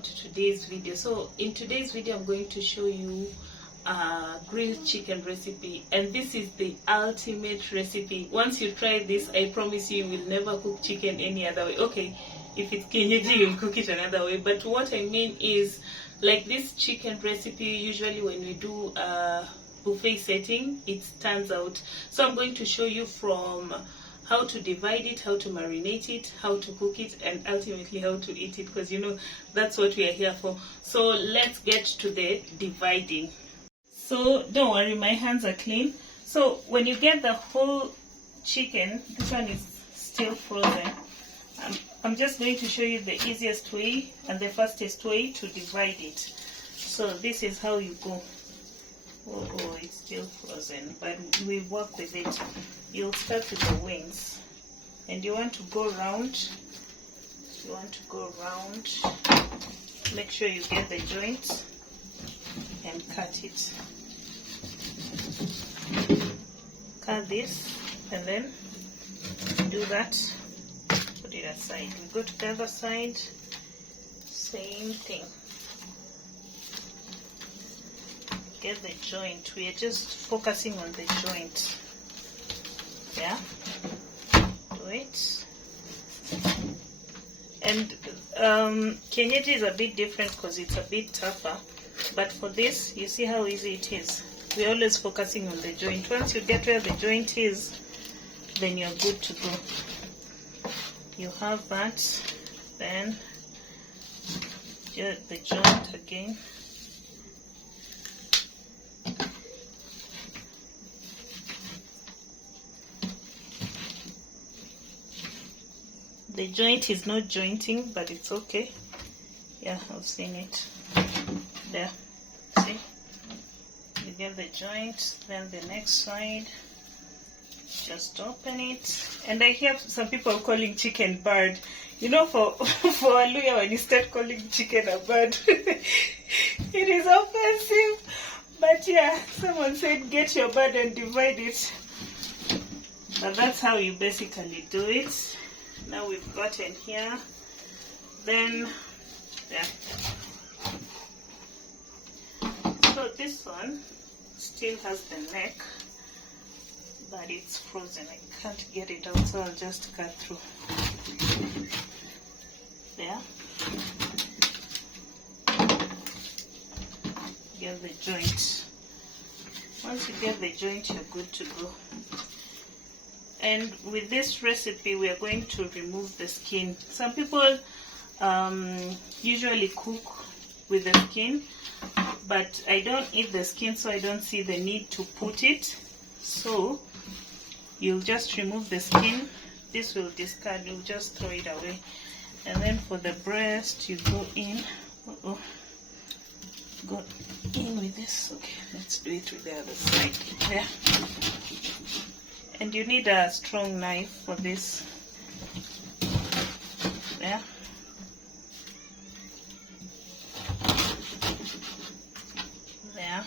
welcome to today's video. So in today's video I'm going to show you a grilled chicken recipe, and this is the ultimate recipe. Once you try this, I promise you will never cook chicken any other way. Okay, if it's kienyeji you'll cook it another way, but what I mean is, like this chicken recipe, usually when we do a buffet setting, it stands out. So I'm going to show you from how to divide it, how to marinate it, how to cook it, and ultimately how to eat it, because you know that's what we are here for. So let's get to the dividing. So don't worry, my hands are clean. So when you get the whole chicken, this one is still frozen. I'm just going to show you the easiest way and the fastest way to divide it. So this is how you go. Oh, it's still frozen, but we work with it. You'll start with the wings, and you want to go round. You want to go round. Make sure you get the joint and cut it. Cut this, and then do that. Put it aside. We go to the other side. Same thing. Get the joint. We are just focusing on the joint. Yeah, do it. And kienyeji is a bit different because it's a bit tougher, but for this, you see how easy it is. We're always focusing on the joint. Once you get where the joint is, then you're good to go. You have that, then get the joint again. The joint is not jointing, but it's okay. Yeah, I've seen it. There, see? You get the joint, then the next side, just open it. And I hear some people calling chicken bird. You know, for Aluya, when you start calling chicken a bird, it is offensive. But yeah, someone said get your bird and divide it. But that's how you basically do it. Now we've gotten here, then yeah. So this one still has the neck, but it's frozen. I can't get it out, so I'll just cut through. There. Get the joint. Once you get the joint, you're good to go. And with this recipe, we are going to remove the skin. Some people usually cook with the skin, but I don't eat the skin, so I don't see the need to put it. So you'll just remove the skin. This will discard, you'll just throw it away. And then for the breast, you go in. Go in with this. Okay, let's do it with the other side. There. And you need a strong knife for this. Yeah. There.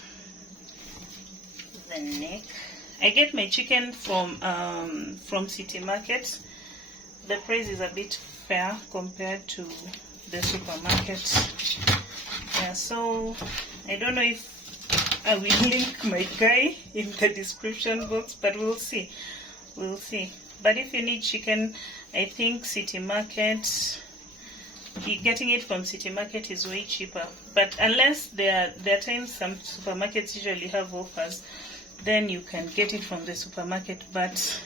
The neck. I get my chicken from city market. The price is a bit fair compared to the supermarket. Yeah, so I don't know if I will link my guy in the description box, but we'll see. We'll see. But if you need chicken, I think city market, getting it from city market is way cheaper. But unless there are times some supermarkets usually have offers, then you can get it from the supermarket. But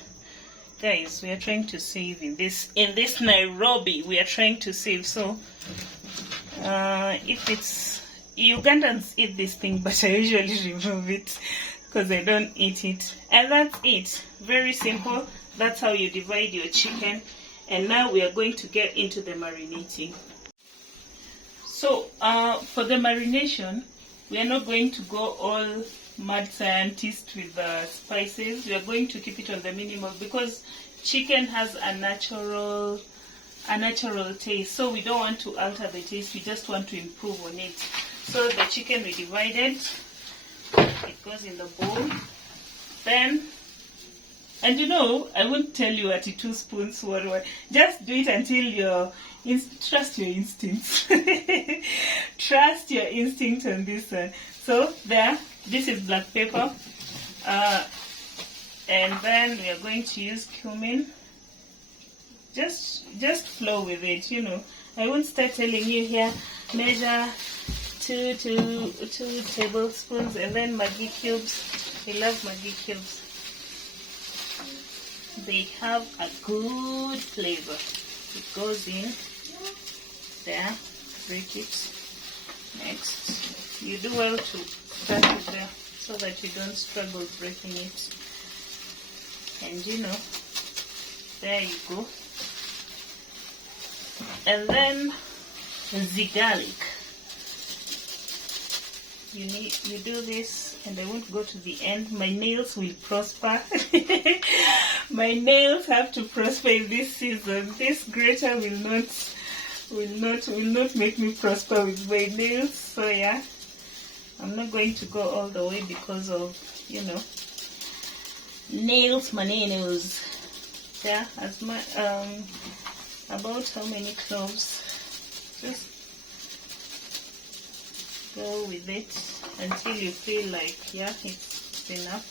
guys, we are trying to save in this Nairobi. We are trying to save. So if it's Ugandans eat this thing, but I usually remove it because I don't eat it. And that's it. Very simple. That's how you divide your chicken. And now we are going to get into the marinating. So for the marination, we are not going to go all mad scientist with the spices. We are going to keep it on the minimal because chicken has a natural taste. So we don't want to alter the taste. We just want to improve on it. So the chicken we divided, it goes in the bowl. Then And you know, I won't tell you at 2 spoons what. Just do it until trust your instincts. Trust your instinct on this one. So there, this is black pepper. And then we are going to use cumin. Just flow with it, you know. I won't start telling you here, measure 2 tablespoons, and then Maggi cubes. I love Maggi cubes. They have a good flavor. It goes in there, break it. Next, you do well to start it there so that you don't struggle breaking it. And you know, there you go. And then the garlic. You do this, and I won't go to the end. My nails will prosper. My nails have to prosper in this season. This grater will not make me prosper with my nails. So yeah, I'm not going to go all the way because of, you know, nails, my nails. Yeah, as my about how many cloves? Just go with it until you feel like, yeah, it's enough.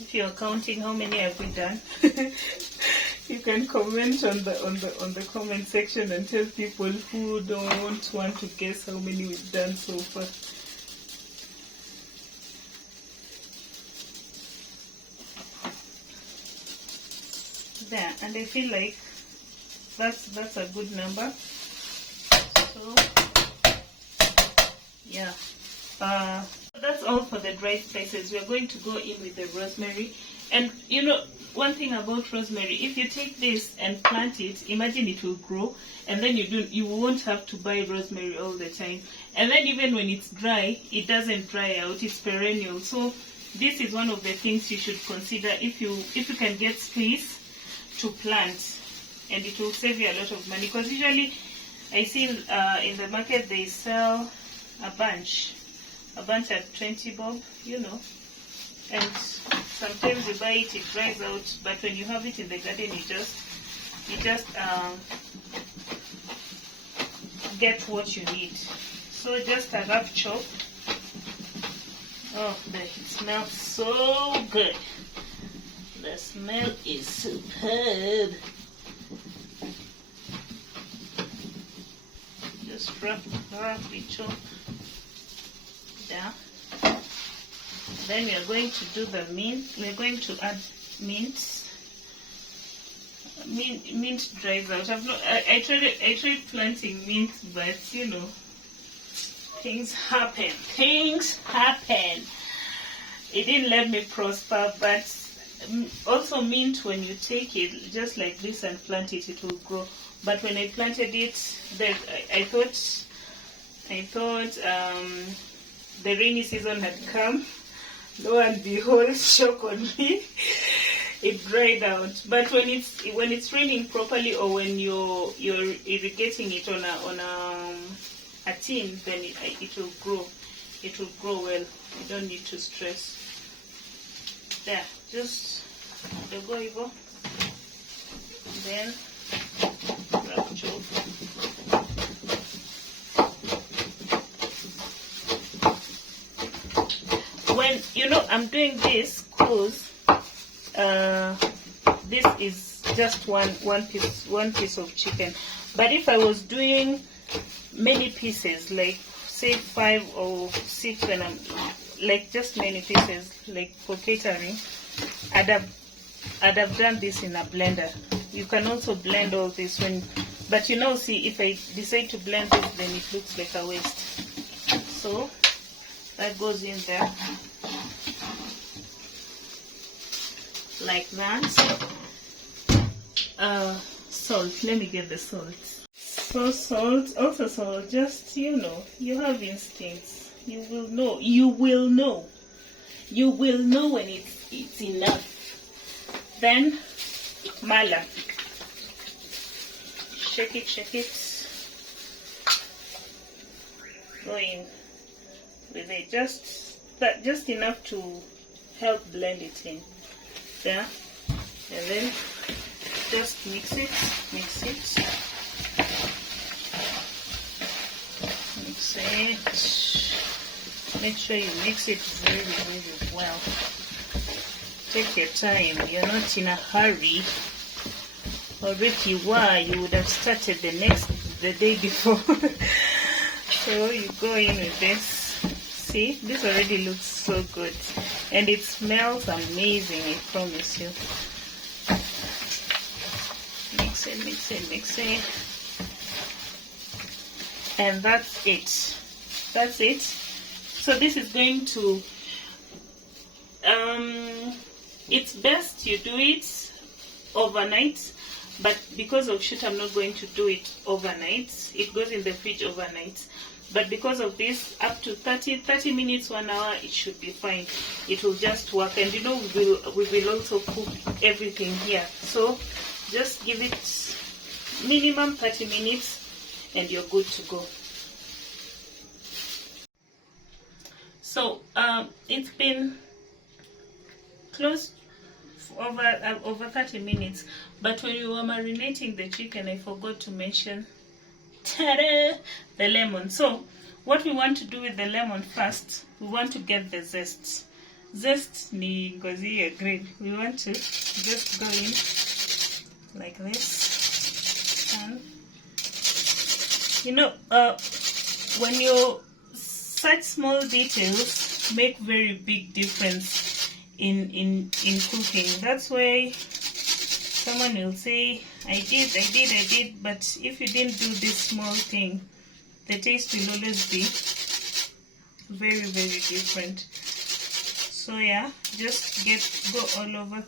If you're counting how many have we done, you can comment on the comment section and tell people who don't want to guess how many we've done so far. There, and I feel like that's a good number. So yeah, that's all for the dry spices. We're going to go in with the rosemary. And you know, one thing about rosemary, if you take this and plant it, imagine it will grow, and then you won't have to buy rosemary all the time. And then even when it's dry, it doesn't dry out, it's perennial. So this is one of the things you should consider if you can get space to plant, and it will save you a lot of money. Because usually I see in the market they sell a bunch at 20 bob, you know, and sometimes you buy it, it dries out, but when you have it in the garden, you just get what you need. So just a rough chop. Oh, it smells so good. The smell is superb. Just roughly chop there. Then we are going to do the mint. We are going to add mint. Mint dries out. I tried planting mint, but you know, things happen. It didn't let me prosper, but also mint, when you take it just like this and plant it, it will grow. But when I planted it, I thought the rainy season had come. Lo and behold, shock on me, it dried out. But when it's raining properly, or when you're irrigating it on a tin, then it will grow. It will grow well. You don't need to stress. There, just the go. Then rough chop. When you know, I'm doing this because this is just one piece of chicken. But if I was doing many pieces, like say 5 or 6, when I'm like just many pieces, like for catering, I'd have done this in a blender. You can also blend all this but you know, see, if I decide to blend this, then it looks like a waste. So that goes in there like that. Salt, let me get the salt. So salt, also salt, just, you know, you have instincts. You will know when it's enough. Then mala, shake it, go in with it, just enough to help blend it in there, and then just mix it. Mix it. Make sure you mix it very, very well. Take your time. You're not in a hurry. Or if you were, you would have started the day before. So you go in with this. See, this already looks so good, and it smells amazing, I promise you. Mix it. And that's it. So this is going to, it's best you do it overnight, but because of shoot, I'm not going to do it overnight. It goes in the fridge overnight. But because of this, up to 30 minutes, 1 hour, it should be fine. It will just work. And you know, we will also cook everything here. So just give it minimum 30 minutes and you're good to go. So it's been close over 30 minutes. But when we were marinating the chicken, I forgot to mention the lemon. So what we want to do with the lemon first, we want to get the zest. Zest ni ngozi ya green. We want to just go in like this, and you know, when you such small details make very big difference in cooking. That's why someone will say, I did, but if you didn't do this small thing, the taste will always be very, very different. So yeah, just go all over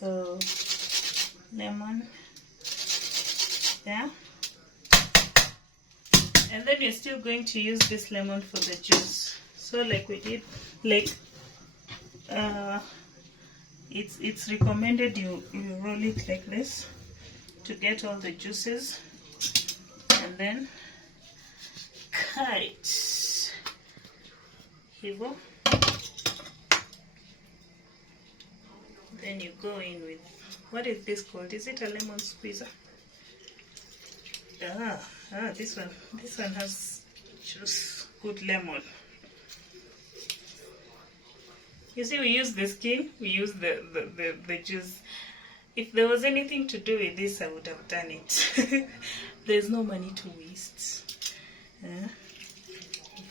the lemon there. And then you're still going to use this lemon for the juice. So like we did, like it's recommended you roll it like this to get all the juices, and then cut it. Here you go. Then you go in with, what is this called? Is it a lemon squeezer? This one has juice, good lemon. You see, we use the skin, we use the juice. If there was anything to do with this, I would have done it. There's no money to waste.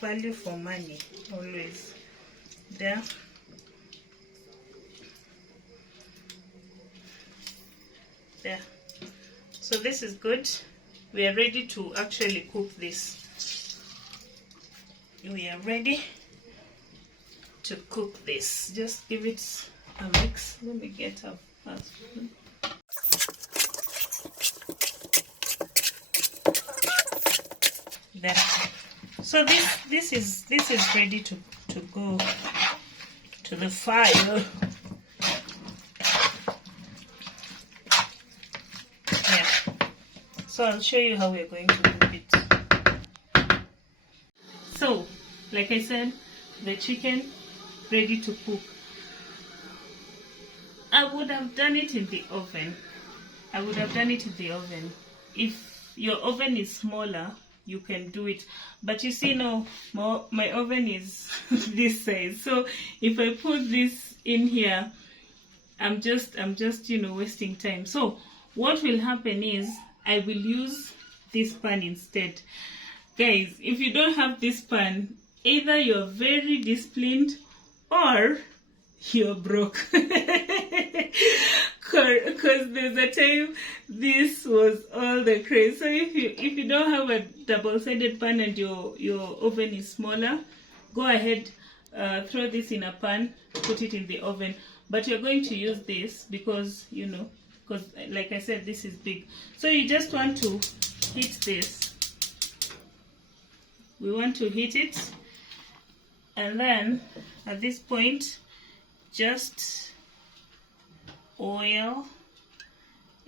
Value for money, always. There. There. So this is good. We are ready to actually cook this. We are ready to cook this. Just give it a mix. Let me get a spoon. There. So this is ready to go to the fire. Yeah. So I'll show you how we're going to cook it. So, like I said, the chicken ready to cook. I would have done it in the oven. If your oven is smaller, you can do it. But you see now, my oven is this size. So if I put this in here, I'm just wasting time. So what will happen is I will use this pan instead. Guys, if you don't have this pan, either you're very disciplined or you're broke. Because there's a time this was all the craze. So if you don't have a double-sided pan and your oven is smaller, go ahead, throw this in a pan, put it in the oven. But you're going to use this because like I said, this is big. So you just want to heat this. We want to heat it, and then at this point, just oil.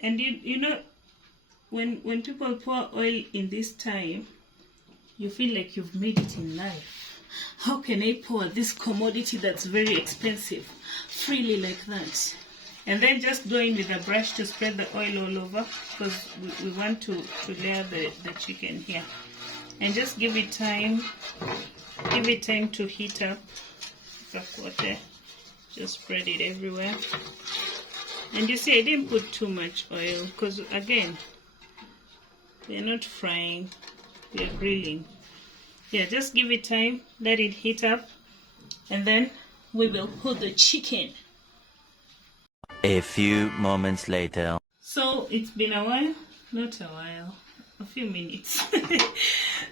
And you know, when people pour oil in this time, you feel like you've made it in life. How can I pour this commodity that's very expensive freely like that? And then just go in with a brush to spread the oil all over, because we want to layer the chicken here. And just give it time to heat up. Just spread it everywhere. And you see, I didn't put too much oil because, again, we are not frying, we are grilling. Yeah, just give it time, let it heat up, and then we will put the chicken. A few moments later. So it's been a while, not a while, a few minutes.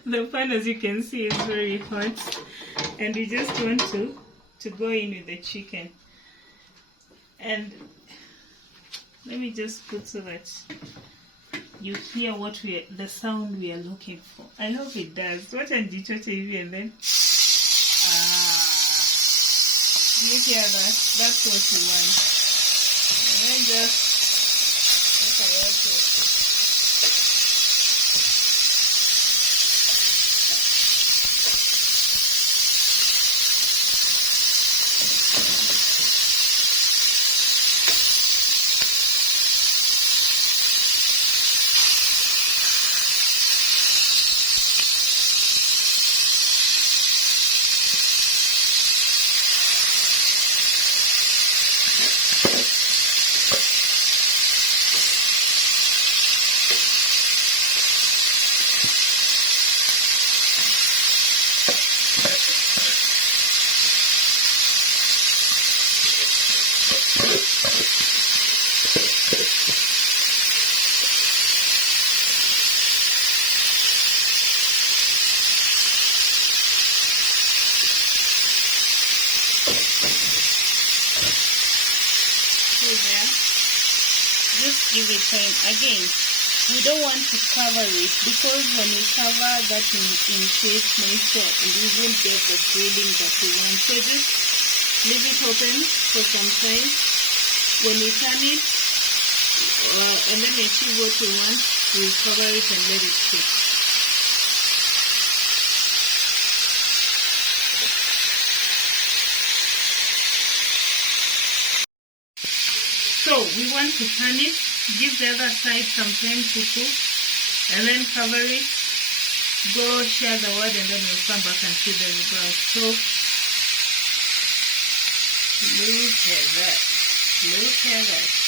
The pan, as you can see, is very hot, and we just want to go in with the chicken. And let me just put so that you hear the sound we are looking for. I hope it does. What and then do you hear that? That's what you want. And then just just give it time. Again, we don't want to cover it, because when you cover that increase moisture and we won't get the grilling that we want. So just leave it open for some time. When we turn it and then achieve what we want, we'll cover it and let it cook. So we want to turn it, give the other side some time to cook, and then cover it, go share the word, and then we'll come back and see the result. So look at that, look at that.